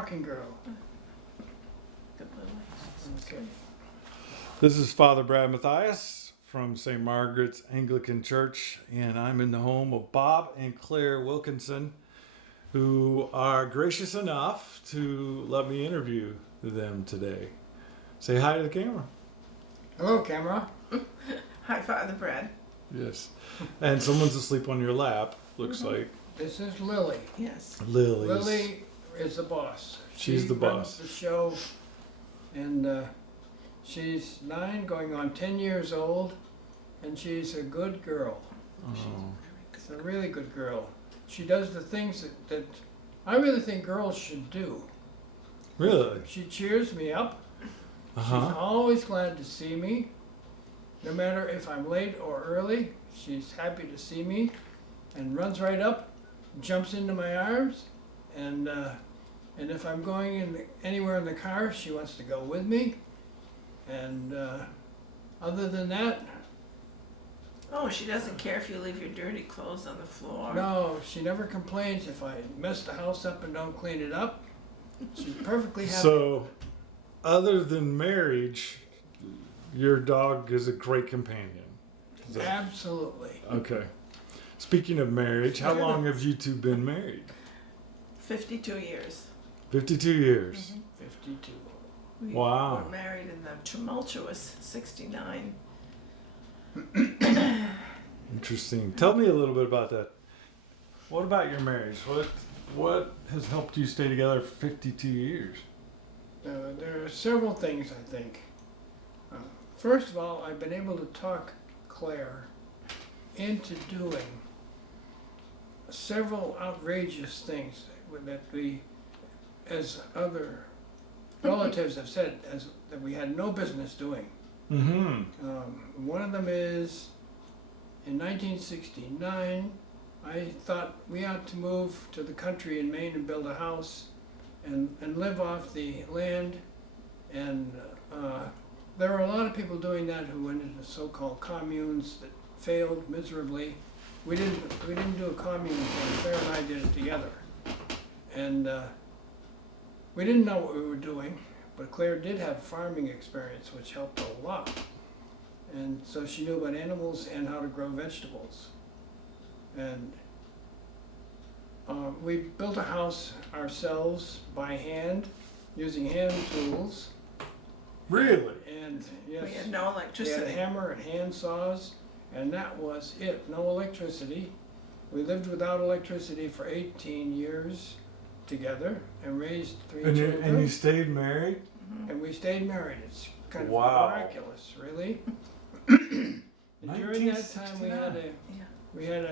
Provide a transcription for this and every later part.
Walking girl. Okay. This is Father Brad Matthias from St Margaret Anglican Church, and I'm in the home of Bob and Claire Wilkinson, who are gracious enough to let me interview them today. Say hi to the camera. Hello, camera. Hi, Father Brad. Yes. And someone's asleep on your lap, looks like. This is Lily. Yes. Lily is the boss. She's the boss. She runs the show, and she's 9, going on 10 years old, and she's a good girl. Oh. She's a really good girl. She does the things that I really think girls should do. Really? She cheers me up. Uh-huh. She's always glad to see me. No matter if I'm late or early, she's happy to see me and runs right up, jumps into my arms, and if I'm going anywhere in the car, she wants to go with me. And other than that, Oh, she doesn't care if you leave your dirty clothes on the floor. no, she never complains if I mess the house up and don't clean it up. She's perfectly happy. So, other than marriage, your dog is a great companion. Is that- Absolutely. Okay. Speaking of marriage, how long have you two been married? 52 years. 52 years. 52. We Wow. were married in the tumultuous 69. Interesting. Tell me a little bit about that. What about your marriage? What has helped you stay together for 52 years? There are several things, I think. First of all, I've been able to talk Claire into doing several outrageous things that we, as other relatives have said, that we had no business doing. Mm-hmm. One of them is, in 1969, I thought we ought to move to the country in Maine and build a house and live off the land. And there were a lot of people doing that who went into so-called communes that failed miserably. We didn't do a commune thing. Claire and I did it together. And we didn't know what we were doing, but Claire did have farming experience, which helped a lot. And so she knew about animals and how to grow vegetables. And we built a house ourselves by hand, using hand tools. Really? And yes, We had no we had a electricity. hammer and hand saws, and that was it. No electricity. We lived without electricity for 18 years together and raised 3 children. And you stayed married? And we stayed married. It's kind of Wow. miraculous, really. And during that time, we had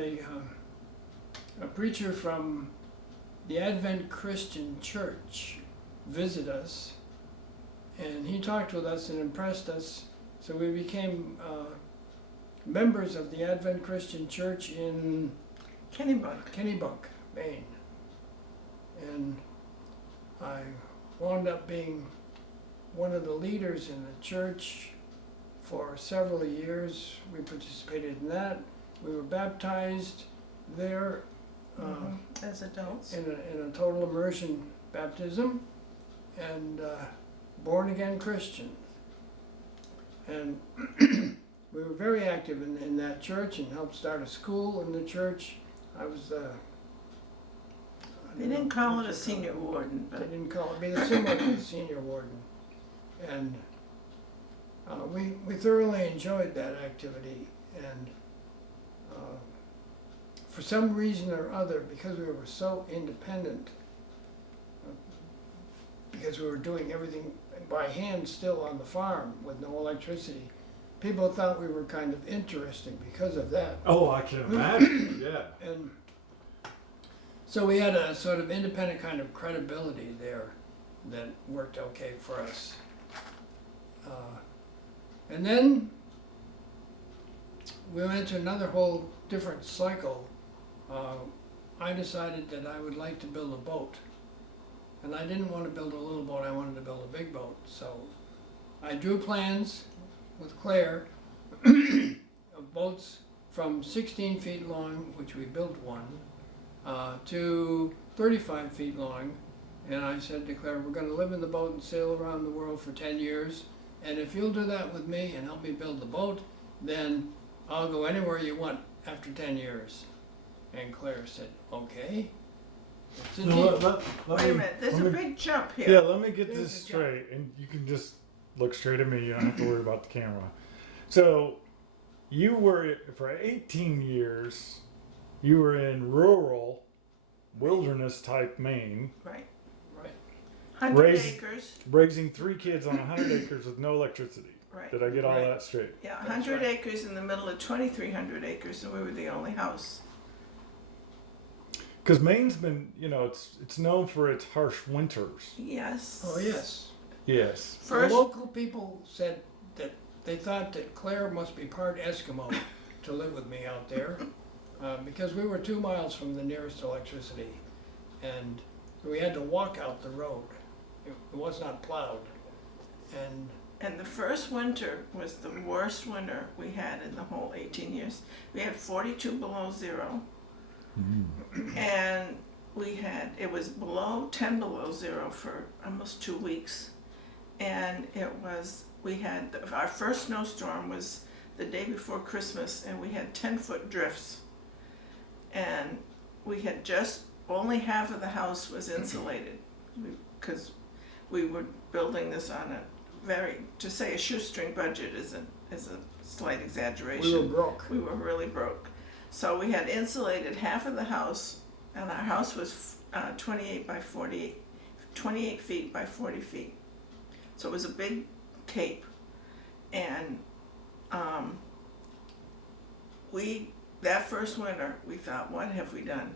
a preacher from the Advent Christian Church visit us, and he talked with us and impressed us. So we became members of the Advent Christian Church in Kennebunk, Maine, and I wound up being one of the leaders in the church for several years. We participated in that. We were baptized there As adults. in a total immersion baptism, and born again Christian. And we were very active in that church and helped start a school in the church. I was They didn't call it a senior warden, They but didn't call it, be similar to the senior warden. And we thoroughly enjoyed that activity, and for some reason or other, because we were so independent, because we were doing everything by hand still on the farm with no electricity, people thought we were kind of interesting because of that. Oh, I can imagine. Yeah. And so we had a sort of independent kind of credibility there that worked okay for us. And then we went to another whole different cycle. I decided that I would like to build a boat. And I didn't want to build a little boat, I wanted to build a big boat. So I drew plans with Claire of boats from 16 feet long, which we built one, to 35 feet long, And I said to Claire, we're gonna live in the boat and sail around the world for 10 years. And if you'll do that with me and help me build the boat, then I'll go anywhere you want after 10 years. And Claire said, okay. It's a No, deal. Wait a minute, there's a big jump here. Yeah, let me get There's this a jump. straight, and you can just look straight at me. You don't have to worry about the camera. So, you were for 18 years. You were in rural, wilderness type Maine, Right. Right. 100 Raised- acres. raising 3 kids on 100 acres with no electricity. Right. Did I get all Right. that straight? Yeah, That's 100 right. acres in the middle of 2,300 acres, and we were the only house. Because Maine's been, it's known for its harsh winters. Yes. Oh, yes. Yes. The First, local people said that they thought that Claire must be part Eskimo to live with me out there, because we were 2 miles from the nearest electricity, and we had to walk out the road. It was not plowed, and the first winter was the worst winter we had in the whole 18 years. We had 42 below zero, and it was 10 below zero for almost 2 weeks. And our first snowstorm was the day before Christmas, and we had 10-foot drifts. And we had only half of the house was insulated, because we were building this on to say a shoestring budget is a slight exaggeration. we were broke. We were really broke. So we had insulated half of the house, and our house was 28 feet by 40 feet. So it was a big cape. And that first winter, we thought, what have we done?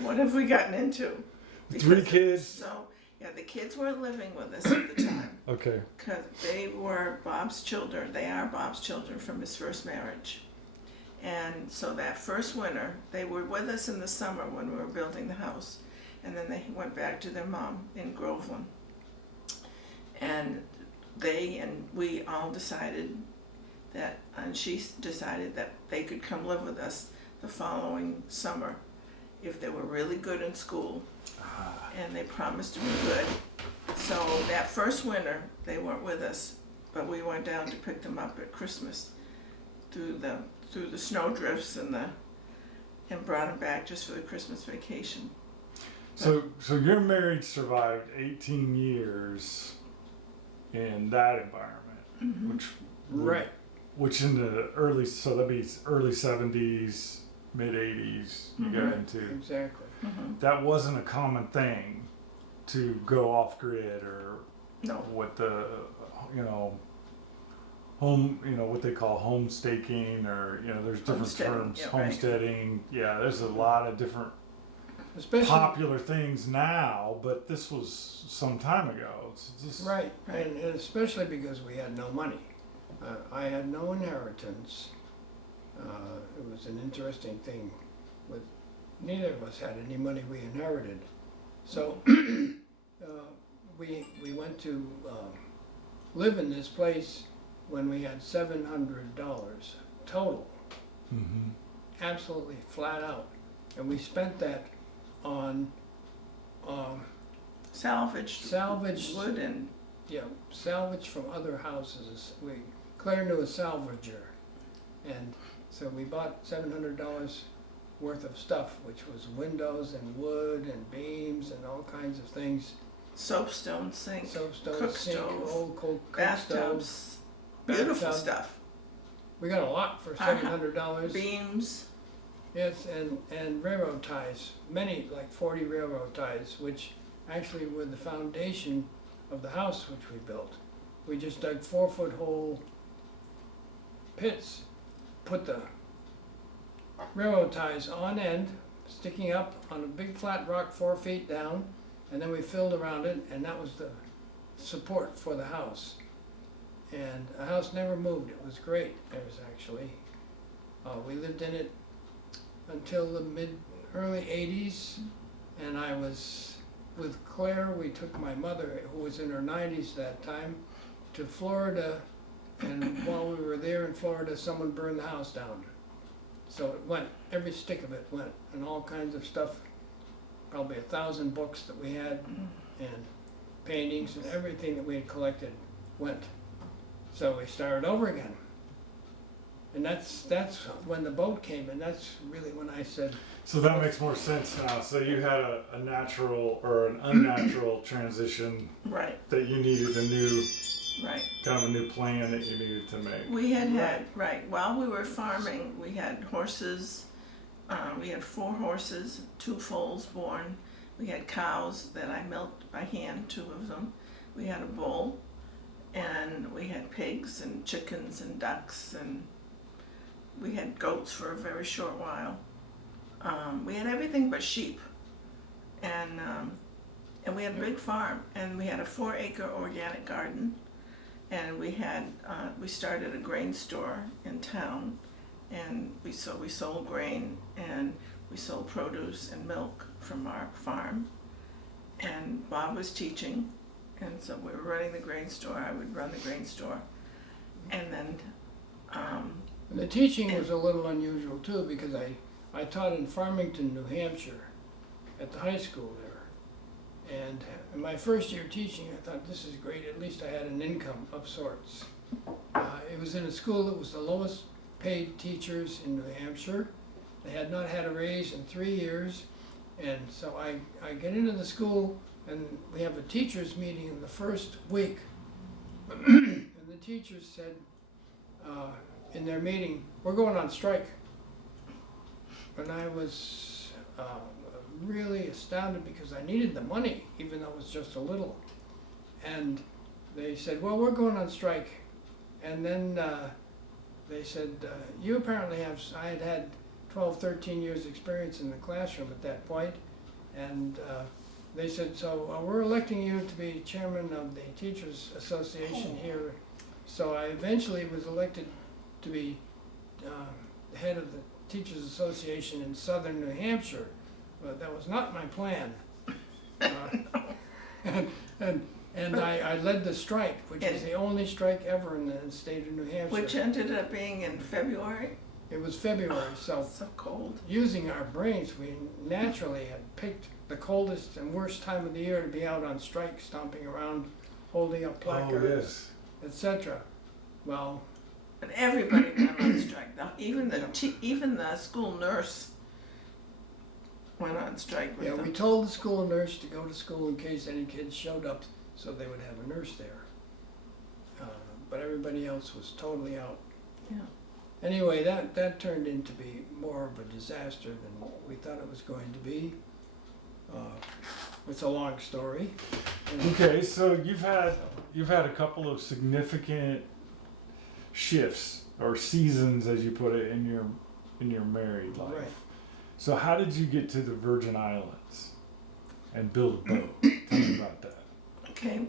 What have we gotten into? 3 kids. So, yeah, the kids weren't living with us at the time. Okay. Because they were Bob's children. They are Bob's children from his first marriage. And so that first winter, they were with us in the summer when we were building the house. And then they went back to their mom in Groveland. And they and we all decided and she decided that they could come live with us the following summer if they were really good in school. And they promised to be good. So that first winter, they weren't with us, but we went down to pick them up at Christmas through the snow drifts and brought them back just for the Christmas vacation. So your marriage survived 18 years in that environment, which in the that'd be early 70s, mid 80s you got into. Exactly. That wasn't a common thing to go off grid or No. what the home, what they call home staking, or there's different Homesteading, terms. yeah, right. Homesteading. Yeah, there's a lot of different Especially, popular things now, but this was some time ago. It's just, right, and especially because we had no money. I had no inheritance. It was an interesting thing. Neither of us had any money we inherited. So we went to live in this place when we had $700 total, absolutely flat out, and we spent that on salvaged wood and salvage from other houses. Claire knew a salvager, and so we bought $700 worth of stuff, which was windows and wood and beams and all kinds of things. soapstone sink, Soapstone, cook sink, stove, old cook stove. bathtubs, beautiful bathtub. stuff. We got a lot for $700. Beams. Yes, and railroad ties, many, like 40 railroad ties, which actually were the foundation of the house which we built. We just dug 4-foot hole pits, put the railroad ties on end, sticking up on a big flat rock 4 feet down, and then we filled around it, and that was the support for the house. And the house never moved. It was great. It was actually, we lived in it until the early 80s, and I was with Claire. We took my mother, who was in her 90s that time, to Florida, and while we were there in Florida, someone burned the house down. So it went, every stick of it went, and all kinds of stuff, probably 1,000 books that we had, and paintings and everything that we had collected went. So we started over again. And that's when the boat came, and that's really when I said. So that makes more sense now. So you had a natural or an unnatural transition. Right. That you needed a new. Right. Kind of a new plan that you needed to make. We had, while we were farming, we had horses. We had 4 horses, 2 foals born. We had cows that I milked by hand, 2 of them. We had a bull, and we had pigs and chickens and ducks, and we had goats for a very short while. We had everything but sheep, and we had a big farm, and we had a 4-acre organic garden, and we started a grain store in town, and we sold grain, and we sold produce and milk from our farm, and Bob was teaching, and so we were running the grain store. I would run the grain store, and then the teaching was a little unusual too, because I taught in Farmington, New Hampshire, at the high school there. And in my first year teaching, I thought, this is great, at least I had an income of sorts. It was in a school that was the lowest paid teachers in New Hampshire. They had not had a raise in 3 years. And so I get into the school, and we have a teachers meeting in the first week. And the teachers said, in their meeting, we're going on strike. And I was really astounded, because I needed the money, even though it was just a little. And they said, well, we're going on strike. And then they said, you apparently have, I had had 12, 13 years experience in the classroom at that point. And they said, so we're electing you to be chairman of the Teachers Association here. So I eventually was elected to be the head of the Teachers Association in southern New Hampshire, but that was not my plan. And I led the strike, which was the only strike ever in the state of New Hampshire. which ended up being in February. It was February, so cold. using our brains, we naturally had picked the coldest and worst time of the year to be out on strike, stomping around, holding up placards, etc. Well, but everybody went on strike. Even the school nurse went on strike with them. we told the school nurse to go to school in case any kids showed up, so they would have a nurse there. But everybody else was totally out. Yeah. Anyway, that turned into be more of a disaster than we thought it was going to be. It's a long story. Okay, so you've had a couple of significant shifts or seasons, as you put it, in your married life. Right. So how did you get to the Virgin Islands and build a boat? Tell me about that. Okay,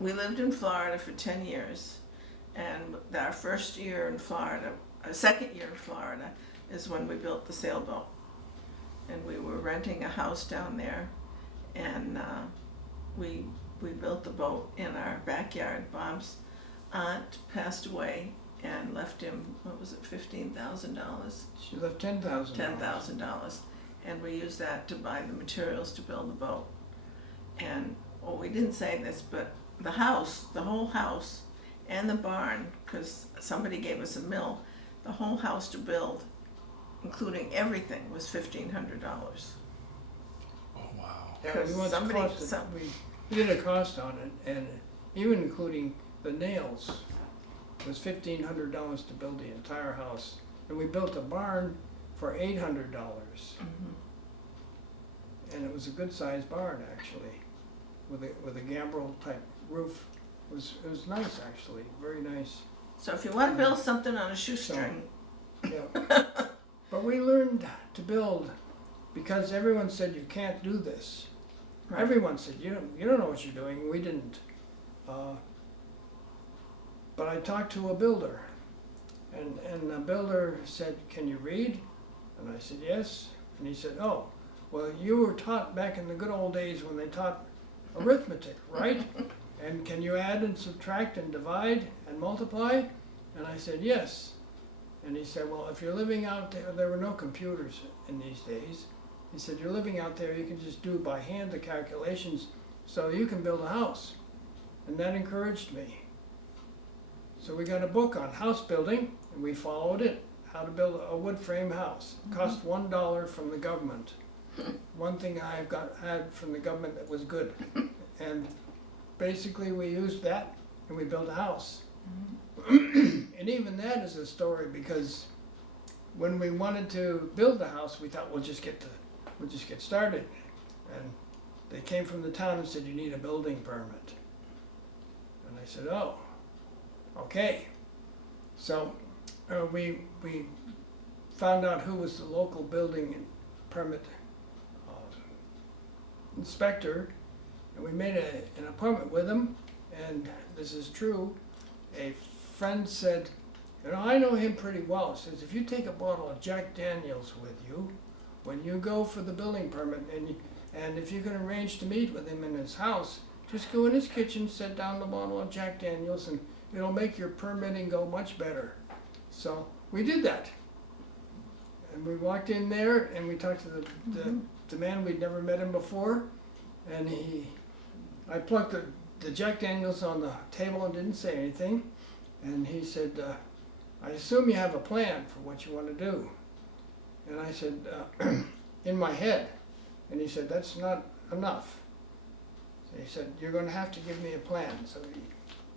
we lived in Florida for 10 years, and our first year in Florida, our second year in Florida, is when we built the sailboat. And we were renting a house down there, and we built the boat in our backyard. Bob's aunt passed away and left him, what was it, $15,000? She left $10,000. $10,000, and we used that to buy the materials to build the boat. And well, we didn't say this, but the house, the whole house, and the barn, because somebody gave us a mill, the whole house to build, including everything, was $1,500. Oh wow! Yeah, we did a cost on it, and even including the nails, it was $1,500 to build the entire house, and we built a barn for $800, and it was a good-sized barn actually, with a gambrel type roof. It was nice actually, very nice. So if you want to build something on a shoestring, yeah. But we learned to build because everyone said you can't do this. Right. Everyone said you don't know what you're doing. We didn't. But I talked to a builder, and the builder said, "Can you read?" And I said, "Yes." And he said, "Oh, well, you were taught back in the good old days when they taught arithmetic, right? And can you add and subtract and divide and multiply?" And I said, "Yes." And he said, "Well, if you're living out there were no computers in these days. He said, you're living out there, you can just do by hand the calculations, so you can build a house. And that encouraged me. So we got a book on house building, and we followed it, how to build a wood frame house. It cost $1 from the government. One thing I had from the government that was good. And basically we used that and we built a house. And even that is a story, because when we wanted to build the house, we thought we'll just get started. And they came from the town and said, you need a building permit. And I said, oh, okay. So we found out who was the local building permit inspector, and we made an appointment with him. And this is true. A friend said, you know, I know him pretty well. Says, if you take a bottle of Jack Daniels with you when you go for the building permit, and if you can arrange to meet with him in his house, just go in his kitchen, set down the bottle of Jack Daniels, and it'll make your permitting go much better. So we did that. And we walked in there and we talked to the man. We'd never met him before. And I plucked the Jack Daniels on the table and didn't say anything. And he said, I assume you have a plan for what you want to do. And I said, in my head. And he said, that's not enough. So he said, you're going to have to give me a plan. So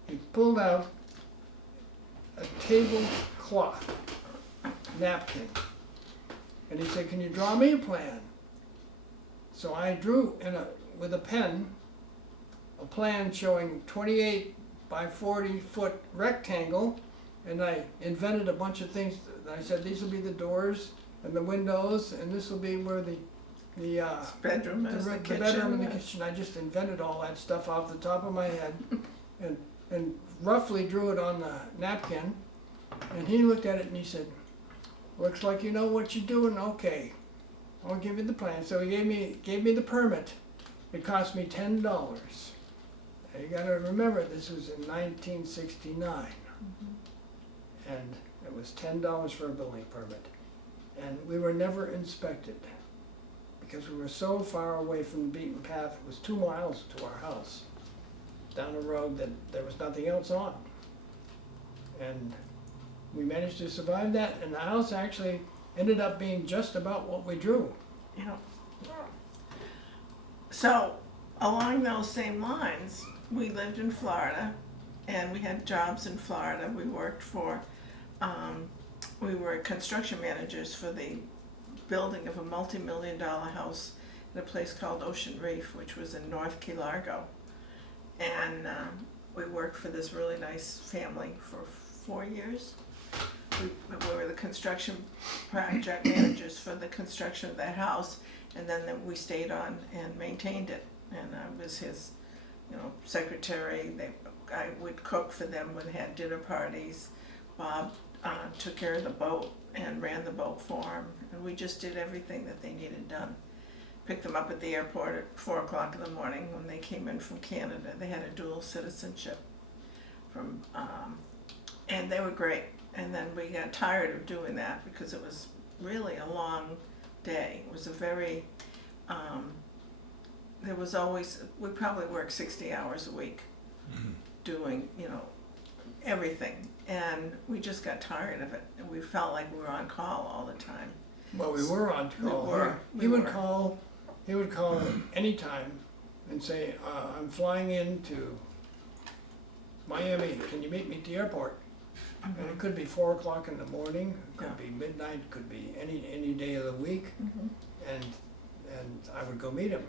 he pulled out a tablecloth napkin. And he said, can you draw me a plan? So I drew with a pen a plan showing 28 by 40 foot rectangle, and I invented a bunch of things. I said these will be the doors and the windows, and this will be where the bedroom is, the kitchen. Bedroom and the kitchen. I just invented all that stuff off the top of my head, and roughly drew it on the napkin. And he looked at it and he said, looks like you know what you're doing. Okay, I'll give you the plan. So he gave me the permit. It cost me $10. Now you got to remember, this was in 1969, and it was $10 for a building permit. And we were never inspected because we were so far away from the beaten path. It was 2 miles to our house, down a road that there was nothing else on. And we managed to survive that, and the house actually ended up being just about what we drew. Yeah. So, along those same lines, we lived in Florida, and we had jobs in Florida. We worked for, we were construction managers for the building of a multi-million-dollar house in a place called Ocean Reef, which was in North Key Largo. And we worked for this really nice family for 4 years. We were the construction project managers for the construction of that house, and then we stayed on and maintained it. And I was his, secretary. I would cook for them when they had dinner parties. Bob took care of the boat and ran the boat for them, and we just did everything that they needed done. Picked them up at the airport at 4 o'clock in the morning when they came in from Canada. They had a dual citizenship and they were great. And then we got tired of doing that because it was really a long day. It was a very, there was always, we probably worked 60 hours a week doing, everything. And we just got tired of it. And we felt like we were on call all the time. Well, we were on call. He would call anytime and say, I'm flying into Miami. Can you meet me at the airport? And it could be 4 o'clock in the morning, it could be midnight, could be any day of the week, and I would go meet him.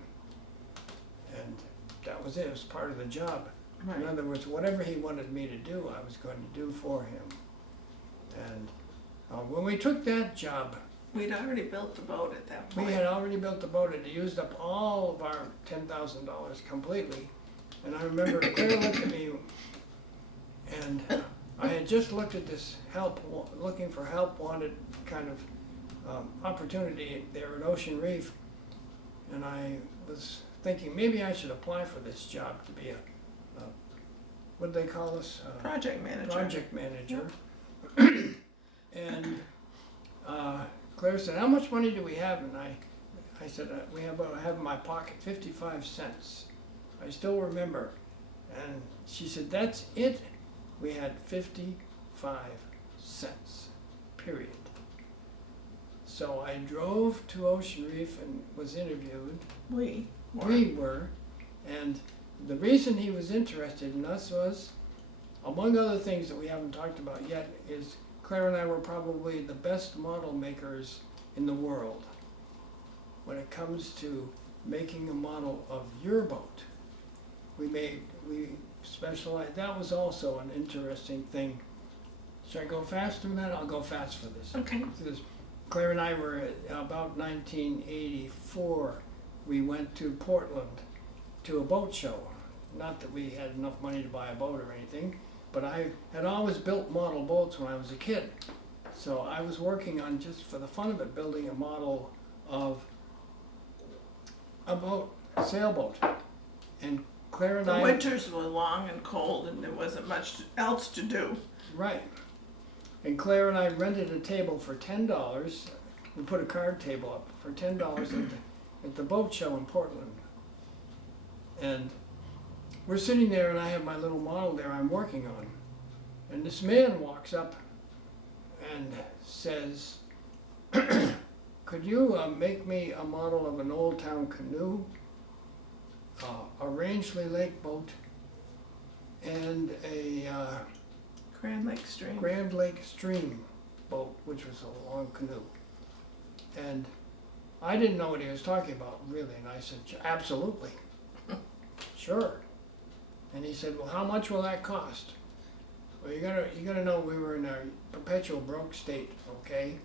And that was it. It was part of the job. Right. In other words, whatever he wanted me to do, I was going to do for him. And when we took that job, we'd already built the boat at that point. We had already built the boat. It used up all of our $10,000 completely. And I remember Claire looked at me, and I had just looked at this looking for help wanted kind of opportunity there at Ocean Reef, and I was thinking maybe I should apply for this job to be what do they call us? Project manager. Project manager. And Claire said, how much money do we have? And I said, I have in my pocket 55 cents. I still remember. And she said, "That's it." We had 55 cents, period. So I drove to Ocean Reef and was interviewed. We were. And the reason he was interested in us was, among other things that we haven't talked about yet, is Claire and I were probably the best model makers in the world when it comes to making a model of your boat. We specialized. That was also an interesting thing. Should I go fast through that? I'll go fast for this. Okay. Because Claire and I were about 1984. We went to Portland to a boat show. Not that we had enough money to buy a boat or anything, but I had always built model boats when I was a kid. So I was working on, just for the fun of it, building a model of a boat, a sailboat. And Claire and The I... winters were long and cold and there wasn't much else to do. Right. And Claire and I rented a table for $10. We put a card table up for $10 at the boat show in Portland. And we're sitting there and I have my little model there I'm working on. And this man walks up and says, "Could you make me a model of an old town canoe, a Rangeley Lake boat, and a Grand Lake Stream boat," which was a long canoe. And I didn't know what he was talking about, really, and I said, "Absolutely, sure." And he said, "Well, how much will that cost?" Well, you gotta know we were in a perpetual broke state, okay?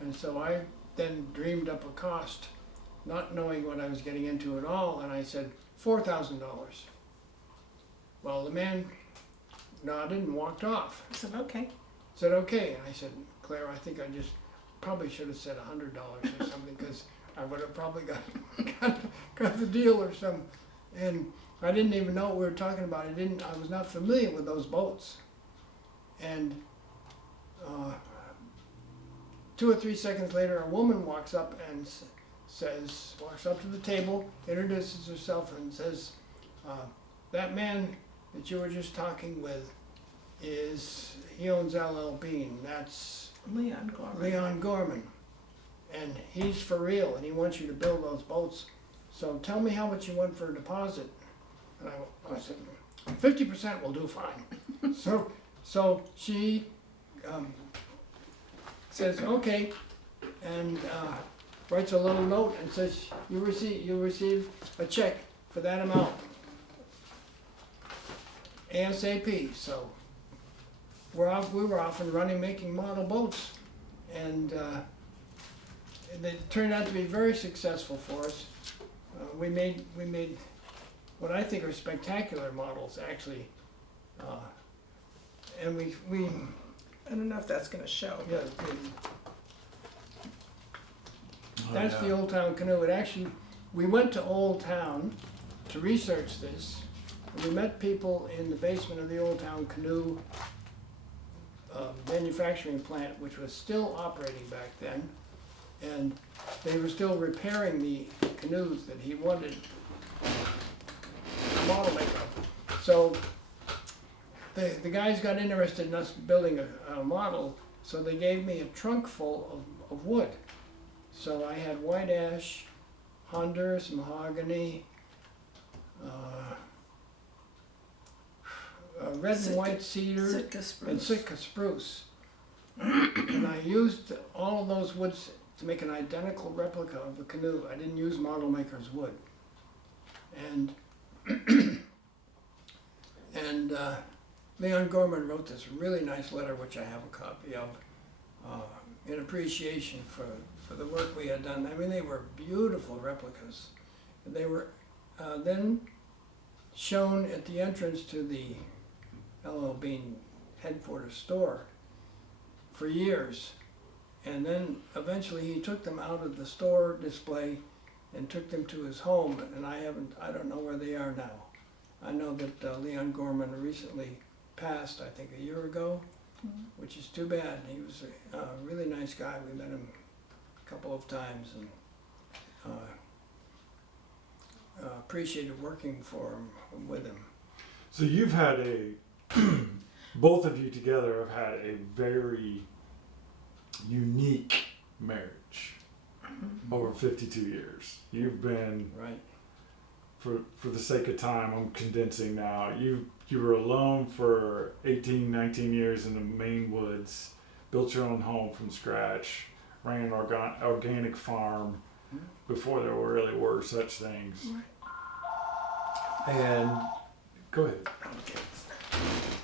And so I then dreamed up a cost, not knowing what I was getting into at all, and I said, $4,000. Well, the man nodded and walked off. I said, okay. Said, "Okay." And I said, "Claire, I think I just probably should have said $100 or something, because I would have probably got the deal or something." And I didn't even know what we were talking about. I was not familiar with those boats. And 2 or 3 seconds later, a woman walks up and walks up to the table, introduces herself and says, "That man that you were just talking with he owns LL Bean. That's Leon Gorman. And he's for real, and he wants you to build those boats. So tell me how much you want for a deposit." And I said, 50% will do fine. So she says, "Okay," and writes a little note and says, you receive a check for that amount ASAP. So we were off and running, making model boats, and they turned out to be very successful for us. We made what I think are spectacular models, actually, and we I don't know if that's going to show. yeah, that's the Old Town Canoe. It actually, we went to Old Town to research this. And we met people in the basement of the Old Town Canoe manufacturing plant, which was still operating back then, and they were still repairing the canoes that he wanted a model maker of. So the guys got interested in us building a model, so they gave me a trunk full of wood. So I had white ash, Honduras, mahogany, red and white cedar, and Sitka spruce. And I used all of those woods to make an identical replica of the canoe. I didn't use model maker's wood. And Leon Gorman wrote this really nice letter, which I have a copy of, in appreciation for the work we had done. I mean, they were beautiful replicas. They were then shown at the entrance to the LL Bean headquarters store for years. And then eventually he took them out of the store display and took them to his home, and I don't know where they are now. I know that Leon Gorman recently passed, I think a year ago, which is too bad. He was a really nice guy. We met him a couple of times, appreciated working with him. So you've had both of you together have had a very unique marriage over 52 years. You've been, Right. for the sake of time, I'm condensing now. You were alone for 18, 19 years in the Maine woods, built your own home from scratch, ran an organic farm before there really were such things. And go ahead. Okay.